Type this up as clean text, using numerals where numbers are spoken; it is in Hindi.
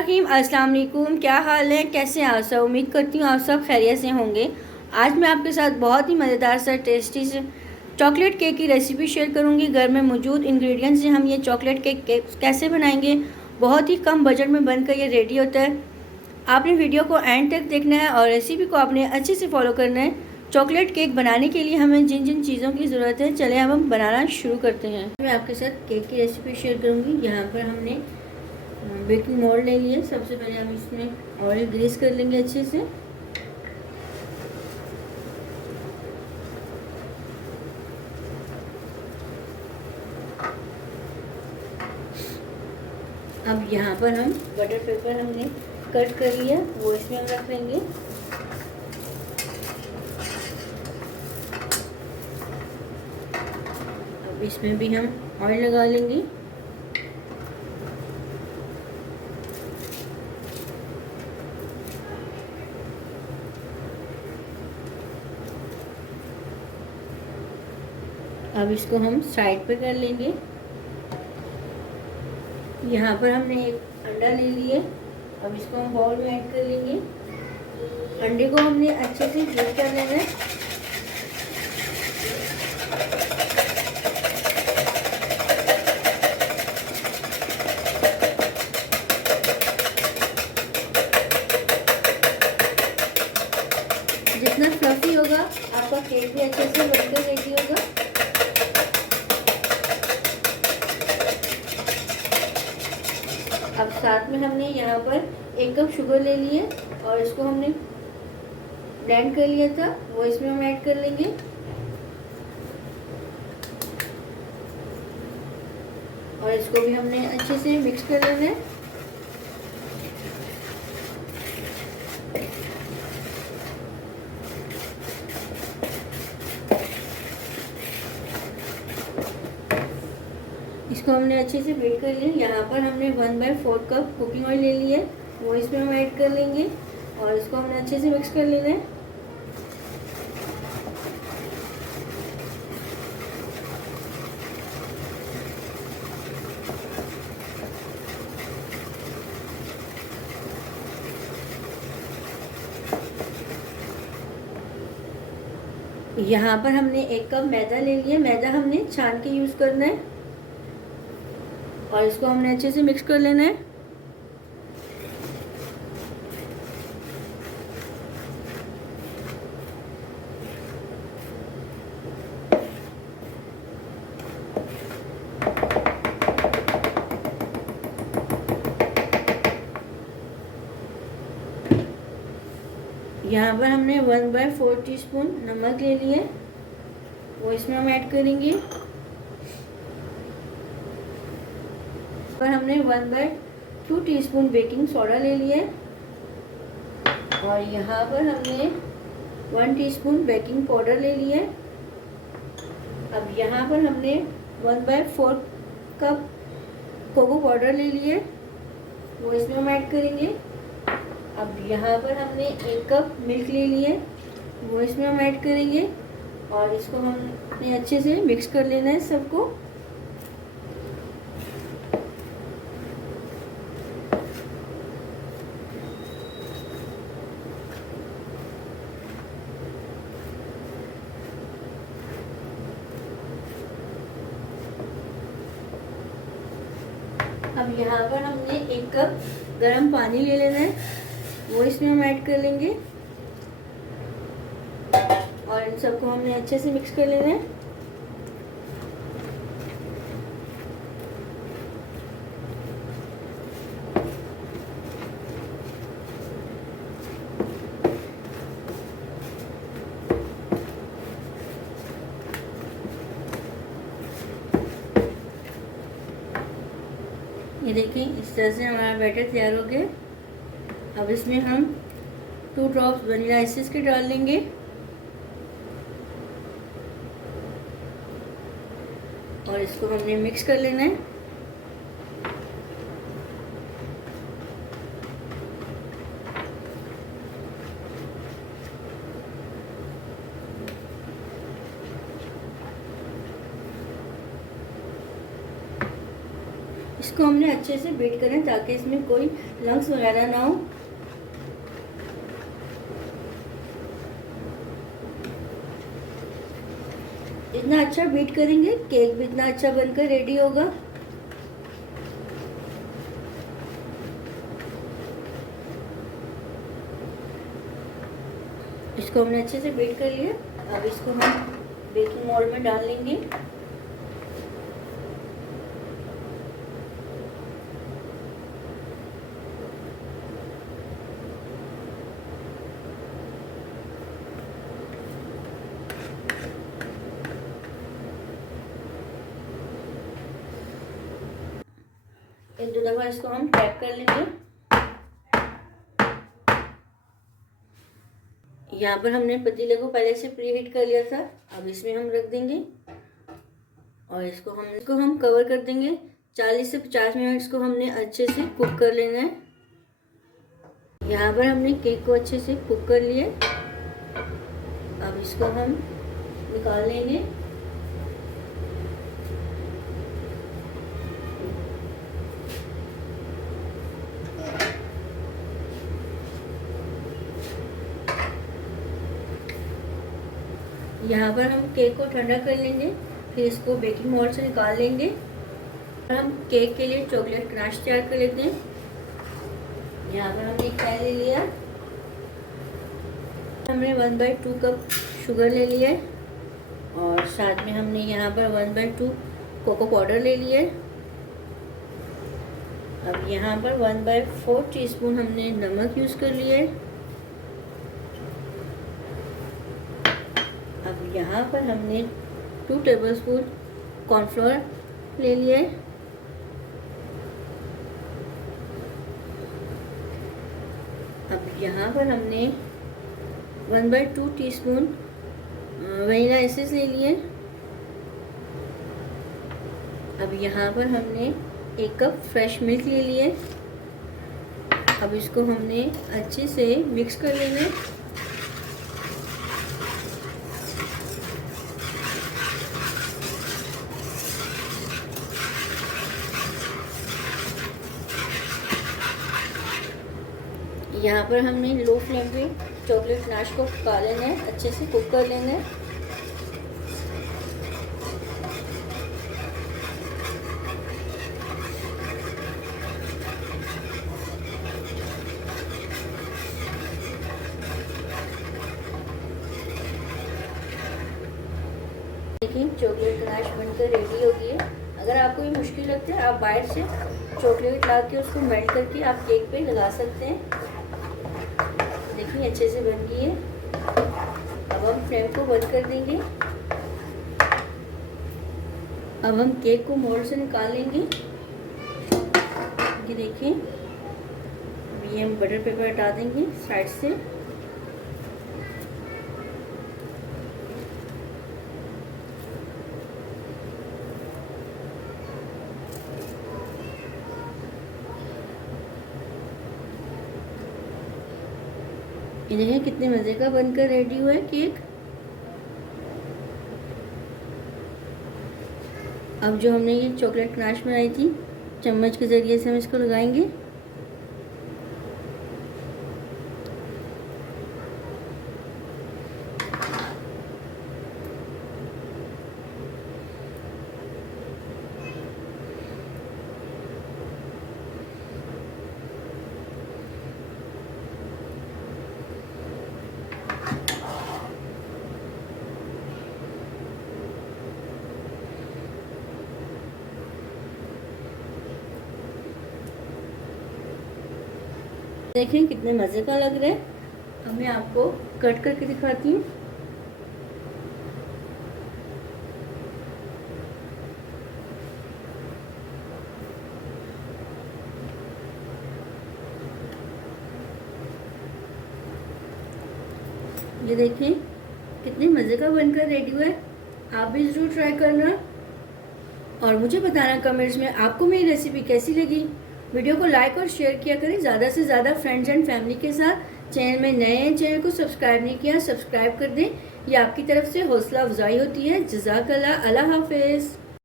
बिस्मिल्लाहिर्रहमानिर्रहीम। अस्सलाम वालेकुम। क्या हाल है, कैसे हैं आप सब? उम्मीद करती हूँ आप सब खैरियत से होंगे। आज मैं आपके साथ बहुत ही मज़ेदार सा टेस्टी से चॉकलेट केक की रेसिपी शेयर करूँगी। घर में मौजूद इंग्रेडिएंट्स से हम ये चॉकलेट केक कैसे बनाएंगे। बहुत ही कम बजट में बनकर ये रेडी होता है। आपने वीडियो को एंड तक देखना है और रेसिपी को आपने अच्छे से फॉलो करना है। चॉकलेट केक बनाने के लिए हमें जिन जिन चीज़ों की ज़रूरत है, चले अब हम बनाना शुरू करते हैं। मैं आपके साथ केक की रेसिपी शेयर करूँगी। यहाँ पर हमने बेकिंग मोल्ड ले लिए। सबसे पहले हम इसमें ऑयल ग्रीस कर लेंगे अच्छे से। अब यहाँ पर हम बटर पेपर हमने कट कर लिया, वो इसमें हम रख लेंगे। अब इसमें भी हम ऑयल लगा लेंगे। अब इसको हम साइड पे कर लेंगे। यहाँ पर हमने एक अंडा ले लिए। अब इसको हम बाउल में ऐड कर लेंगे। अंडे को हमने अच्छे से बीट कर लेना है। जितना फ्लफी होगा आपका केक भी अच्छे से बनकर रेडी होगा। अब साथ में हमने यहाँ पर 1 कप शुगर ले लिए और इसको हमने ब्लेंड कर लिया था, वो इसमें हम ऐड कर लेंगे। और इसको भी हमने अच्छे से मिक्स कर लेना है। इसको हमने अच्छे से बीट कर लिया। यहाँ पर हमने 1/4 कप कुकिंग ऑयल ले लिया है, वो इसमें हम ऐड कर लेंगे और इसको हमने अच्छे से मिक्स कर लेना है। यहाँ पर हमने 1 कप मैदा ले लिया। मैदा हमने छान के यूज़ करना है और इसको हमने अच्छे से मिक्स कर लेना है। यहाँ पर हमने 1/4 टीस्पून नमक ले लिया, वो इसमें हम ऐड करेंगे। पर हमने 1/2 टीस्पून बेकिंग सोडा ले लिया और यहाँ पर हमने 1 टीस्पून बेकिंग पाउडर ले लिया। अब यहाँ पर हमने 1/4 कप कोको पाउडर ले लिए, वो इसमें हम ऐड करेंगे। अब यहाँ पर हमने 1 कप मिल्क ले लिए, वो इसमें हम ऐड करेंगे और इसको हमने अच्छे से मिक्स कर लेना है सबको। अब यहाँ पर हमने 1 कप गर्म पानी ले लेना है, वो इसमें हम ऐड कर लेंगे और इन सबको हमने अच्छे से मिक्स कर लेना है। ये देखिए, इस तरह से हमारा बैटर तैयार हो गया। अब इसमें हम 2 ड्रॉप्स वनीला एसेंस के डाल लेंगे और इसको हमने मिक्स कर लेना है। इसको इसको हमने अच्छे से बीट करें ताकि इसमें कोई लम्स वगैरह ना हो। जितना अच्छा बीट करेंगे केक भी इतना अच्छा बनकर रेडी होगा। इसको हमने अच्छे से बीट कर लिया। अब इसको हम बेकिंग मोल्ड में डाल लेंगे। एक दो दफा इसको हम टैप कर लेंगे। यहाँ पर हमने पतीले को पहले से प्री हीट कर लिया था। अब इसमें हम रख देंगे और इसको हम कवर कर देंगे। 40 से 50 मिनट इसको हमने अच्छे से कुक कर लेना है। यहाँ पर हमने केक को अच्छे से कुक कर लिया। अब इसको हम निकाल लेंगे। यहाँ पर हम केक को ठंडा कर लेंगे, फिर इसको बेकिंग मोल्ड से निकाल लेंगे। हम केक के लिए चॉकलेट क्रश तैयार कर लेते हैं। यहाँ पर हमने एक पैन ले लिया। हमने 1/2 कप शुगर ले लिया है और साथ में हमने यहाँ पर 1/2 कोको पाउडर ले लिया है। अब यहाँ पर 1/4 टीस्पून हमने नमक यूज़ कर लिया है। अब यहाँ पर हमने 2 टेबलस्पून कॉर्नफ्लोर ले लिया है। अब यहाँ पर हमने 1/2 टीस्पून वनीला एसेंस ले लिए। अब यहाँ पर हमने 1 कप फ्रेश मिल्क ले लिए। अब इसको हमने अच्छे से मिक्स कर लेना है। यहाँ पर हमने लो फ्लेम पे चॉकलेट गनाश को पका लेना है, अच्छे से कुक कर लेना है। देखिए चॉकलेट गनाश बनकर रेडी हो गई है। अगर आपको ये मुश्किल लगता है आप बाहर से चॉकलेट ला के उसको मेल्ट करके आप केक पे लगा सकते हैं। देखिए अच्छे से बन गई है। अब हम फ्लेम को बंद कर देंगे। अब हम केक को मोल्ड से निकाल लेंगे। ये देखिए अभी हम बटर पेपर हटा देंगे साइड से। ये देखिए कितने मज़े का बनकर रेडी हुआ है केक। अब जो हमने ये चॉकलेट गनाश बनाई थी चम्मच के ज़रिए से हम इसको लगाएंगे। देखें कितने मज़े का लग रहा है। अब मैं आपको कट करके दिखाती हूँ। ये देखिए कितने मज़े का बनकर रेडी हुआ है। आप भी ज़रूर ट्राई करना और मुझे बताना कमेंट्स में आपको मेरी रेसिपी कैसी लगी। वीडियो को लाइक और शेयर किया करें ज़्यादा से ज़्यादा फ्रेंड्स एंड फैमिली के साथ। चैनल में नए हैं, चैनल को सब्सक्राइब नहीं किया सब्सक्राइब कर दें। ये आपकी तरफ से हौसला अफजाई होती है। जज़ाकल्लाह। अल्लाह हाफिज़।